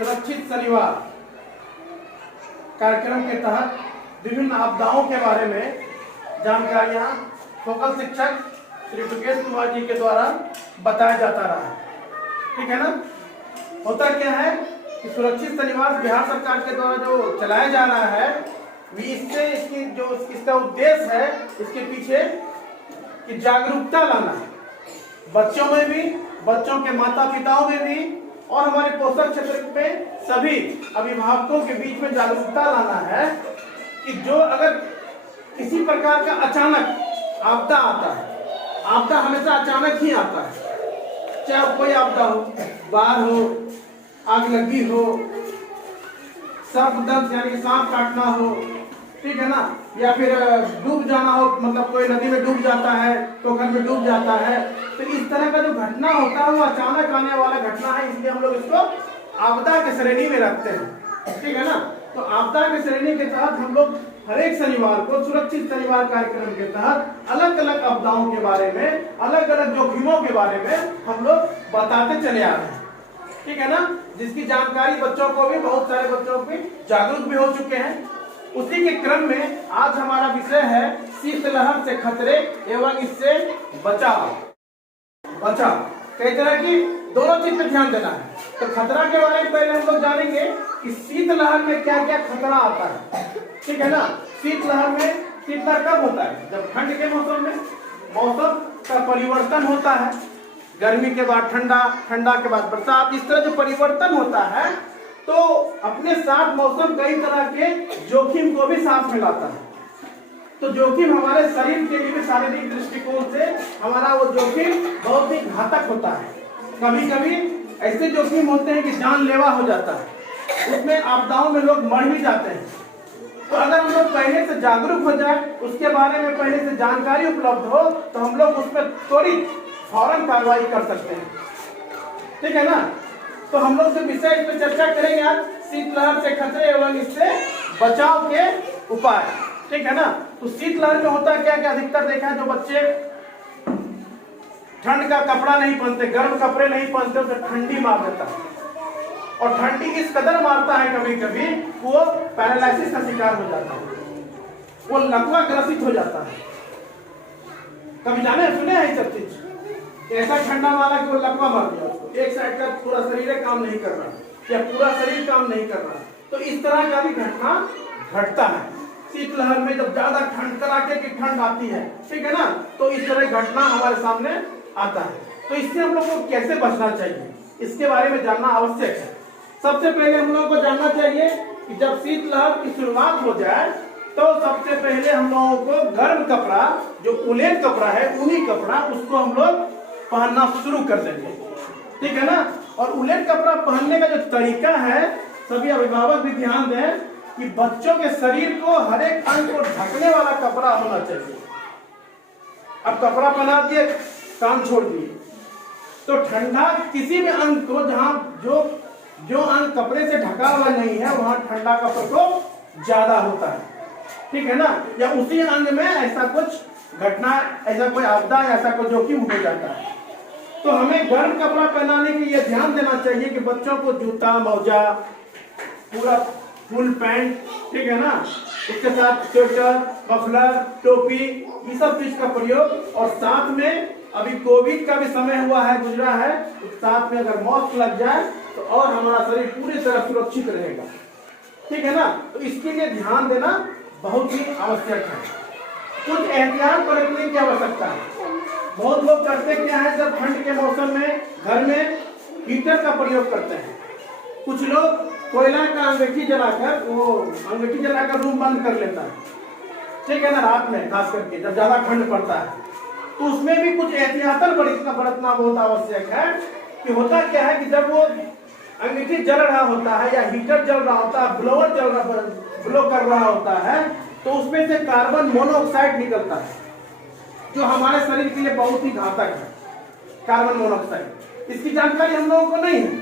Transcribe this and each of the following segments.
सुरक्षित शनिवार कार्यक्रम के तहत विभिन्न आपदाओं के बारे में जानकारियां फोकल शिक्षक श्री टुकेश कुमार जी के द्वारा बताया जाता रहा है। ठीक है ना। होता क्या है कि सुरक्षित शनिवार बिहार सरकार के द्वारा जो चलाया जा रहा है, इससे इसका उद्देश्य है, इसके पीछे कि जागरूकता लाना है बच्चों में भी, बच्चों के माता पिताओं में भी, और हमारे पोषण क्षेत्र में सभी अभिभावकों के बीच में जागरूकता लाना है कि जो अगर किसी प्रकार का अचानक आपदा आता है, आपदा हमेशा अचानक ही आता है, चाहे कोई आपदा हो, बाढ़ हो, आग लगी हो, सर्पदंश यानी कि सांप काटना हो, ठीक है ना, या फिर डूब जाना हो, मतलब कोई नदी में डूब जाता है, पोखर में डूब जाता है, तो इस तरह का जो घटना होता है वो अचानक आने वाला घटना है, इसलिए हम लोग इसको आपदा के श्रेणी में रखते हैं। ठीक है ना। तो आपदा के श्रेणी के तहत हम लोग हर एक शनिवार को सुरक्षित शनिवार कार्यक्रम के तहत अलग अलग आपदाओं के बारे में, अलग अलग जोखिमों के बारे में हम लोग बताते चले आ रहे हैं। ठीक है ना। जिसकी जानकारी बच्चों को भी, बहुत सारे बच्चों को जागरूक भी हो चुके हैं। उसी के क्रम में आज हमारा विषय है शीतलहर से खतरे एवं इससे बचाव। कई तरह की दोनों चीज पे ध्यान देना है। तो खतरा के बारे में पहले हम लोग जानेंगे कि शीतलहर में क्या क्या खतरा आता है। ठीक है ना। शीतलहर कब होता है? जब ठंड के मौसम में मौसम का परिवर्तन होता है, गर्मी के बाद ठंडा, ठंडा के बाद बरसात, इस तरह जो परिवर्तन होता है तो अपने साथ मौसम कई तरह के जोखिम को भी साथ में लाता है। तो जोखिम हमारे शरीर के लिए, शारीरिक दृष्टिकोण से हमारा वो जोखिम बहुत ही घातक होता है। कभी कभी ऐसे जोखिम होते हैं कि जानलेवा हो जाता है, उसमें आपदाओं में लोग मर भी जाते हैं। तो अगर हम लोग पहले से जागरूक हो जाए, उसके बारे में पहले से जानकारी उपलब्ध हो, तो हम लोग उस पर त्वरित फौरन कार्रवाई कर सकते हैं। ठीक है ना। तो हम लोग जो विषय इस पर चर्चा करेंगे आज, शीतलहर से खतरे एवं इससे बचाव के उपाय। ठीक है ना। तो शीतलहर में होता क्या कि अधिकतर देखा है जो बच्चे ठंड का कपड़ा नहीं पहनते, गर्म कपड़े नहीं पहनते, उसे ठंडी मार देता है, और ठंडी इस कदर मारता है कभी कभी वो पैरालिसिस का शिकार हो जाता है, वो लकवा ग्रसित हो जाता है। कभी जाने सुने हैं ये सब चीज? ऐसा ठंडा मारा कि वो लकवा मार दिया उसको, एक साइड का पूरा शरीर काम नहीं कर रहा या पूरा शरीर काम नहीं कर रहा। तो इस तरह का भी घटना घटता है शीतलहर में, जब ज्यादा ठंड, कड़ाके की ठंड आती है। ठीक है ना। तो इस तरह घटना हमारे सामने आता है। तो इससे हम लोग को कैसे बचना चाहिए, इसके बारे में जानना आवश्यक है। सबसे पहले हम लोग को जानना चाहिए कि जब शीतलहर की शुरुआत हो जाए तो सबसे पहले हम लोगों को गर्म कपड़ा, जो उलेन कपड़ा है, ऊनी कपड़ा, उसको हम लोग पहनना शुरू कर देंगे। ठीक है ना। और उलेन कपड़ा पहनने का जो तरीका है, सभी अभिभावक भी ध्यान दें कि बच्चों के शरीर को हर एक अंग को ढकने वाला कपड़ा होना चाहिए। अब कपड़ा पहना दिए, काम छोड़ दिए, तो ठंडा किसी भी अंग को, जहां जो अंग कपड़े से ढका हुआ नहीं है, वहां ठंडा का प्रकोप ज्यादा होता है। ठीक है ना। या उसी अंग में ऐसा कुछ घटना, ऐसा कोई आपदा, ऐसा कोई जोखिम हो जाता है। तो हमें गर्म कपड़ा पहनाने के लिए ध्यान देना चाहिए कि बच्चों को जूता, मोजा, पूरा फुल पैंट, ठीक है ना, इसके साथ स्वेटर, मफलर, टोपी, ये सब चीज का प्रयोग, और साथ में अभी कोविड का भी समय हुआ है, गुजरा है, तो साथ में अगर मास्क लग जाए तो और हमारा शरीर पूरी तरह सुरक्षित रहेगा। ठीक है ना। तो इसके लिए ध्यान देना बहुत ही आवश्यक है। कुछ एहतियात बरतने की आवश्यकता है। बहुत लोग करते क्या है, जब ठंड के मौसम में घर में हीटर का प्रयोग करते हैं। कुछ लोग कोयला का अंगीठी जलाकर रूम बंद कर लेता है। ठीक है ना। रात में खास करके जब ज्यादा ठंड पड़ता है, तो उसमें भी कुछ एहतियातन बरतना बहुत आवश्यक है। कि होता क्या है कि जब वो अंगीठी जल रहा होता है या हीटर जल रहा होता है, ब्लो कर रहा होता है, तो उसमें से कार्बन मोनोऑक्साइड निकलता है, जो हमारे शरीर के लिए बहुत ही घातक है। कार्बन मोनोऑक्साइड, इसकी जानकारी हम लोगों को नहीं है।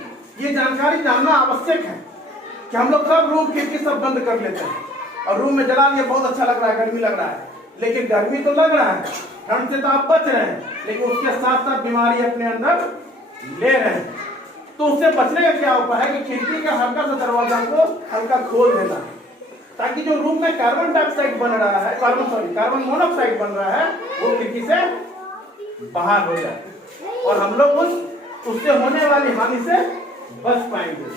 ये जानकारी जानना आवश्यक है कि हम लोग सब रूम खिड़की सब बंद कर लेते हैं, और रूम में जला लिया, बहुत अच्छा लग रहा है, गर्मी लग रहा है, लेकिन गर्मी तो लग रहा है, ठंड से तो आप बच रहे हैं, लेकिन उसके साथ साथ बीमारी अपने अंदर ले रहे हैं। तो उससे बचने का क्या उपाय है कि खिड़की का हल्का सा दरवाजा को हल्का खोल देना, ताकि जो रूम में कार्बन डाइऑक्साइड बन रहा है, कार्बन मोनोऑक्साइड बन रहा है, वो खिड़की से बाहर हो जाए और हम लोग उससे होने वाली हानि से बच पाएंगे।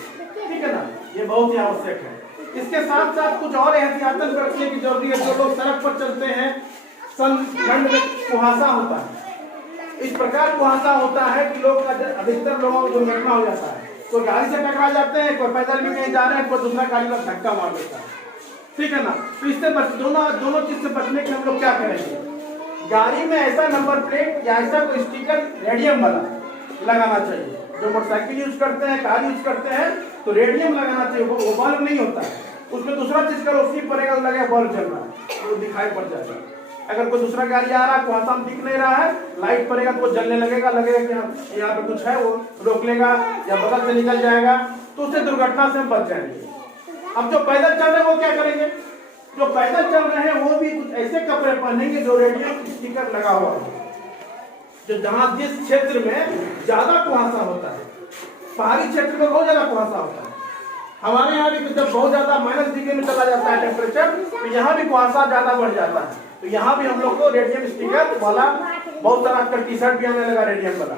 ठीक है ना, ये बहुत ही आवश्यक है। इसके साथ साथ कुछ और एहतियातन रखने की जरूरी है। जो लोग सड़क पर चलते हैं, ठंड में कुहासा होता है, इस प्रकार कुहासा होता है कि लोग अधिकतर लोगों को दुर्घटना हो जाता है। कोई गाड़ी से टकरा जाते हैं, कोई पैदल भी कहीं जा रहे हैं, कोई दूसरा गाड़ी का धक्का मार देता है। ठीक है ना, तो इससे दोनों चीज से बचने के हम लोग क्या करेंगे, गाड़ी में ऐसा नंबर प्लेट या ऐसा कोई स्टिकर रेडियम वाला लगाना चाहिए। जो मोटरसाइकिल यूज करते हैं, कार यूज करते हैं, तो रेडियम लगाना चाहिए। वो बल्ब नहीं होता है, उसमें दूसरा चीज का रोशनी पड़ेगा, लगे बल्ब जल रहा है, वो दिखाई पड़ जाएगा। अगर कोई दूसरा गाड़ी आ रहा है, कुहासा में दिख नहीं रहा है, लाइट पड़ेगा तो वो जलने लगेगा कि यहाँ पे कुछ है, वो रोक लेगा या बगल से निकल जाएगा, तो उससे दुर्घटना से हम बच जाएंगे। अब जो पैदल चल रहे हैं वो क्या करेंगे, जो पैदल चल रहे हैं वो भी कुछ ऐसे कपड़े पहनेंगे जो रेडियम स्टिकर लगा हुआ है। जो जहां जिस क्षेत्र में ज्यादा कुहासा होता है, पहाड़ी क्षेत्र में बहुत ज्यादा कुहासा होता है, हमारे यहाँ भी जब बहुत ज्यादा -डिग्री में चला जाता है टेम्परेचर, तो यहाँ भी कुहासा ज्यादा बढ़ जाता है। तो यहाँ भी हम लोग को रेडियम स्टिकर वाला बहुत सारा आजकल टी शर्ट भी आने लगा रेडियम वाला,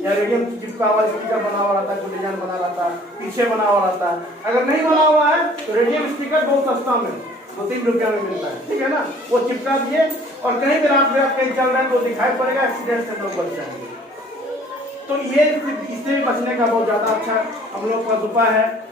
या रेडियम चिपका हुआ स्टिकर बना हुआ रहता है, कोई डिजाइन बना रहता है, पीछे बना हुआ रहता है। अगर नहीं बना हुआ है तो रेडियम स्टिकर बहुत सस्ता में 2-3 रुपया में मिलता है। ठीक है ना, वो चिपका दिए और कहीं भी रात में कहीं चल रहे हैं तो दिखाई पड़ेगा, एक्सीडेंट से लोग बच जाएंगे। तो ये इससे भी बचने का बहुत ज्यादा अच्छा हम लोग का उपाय है।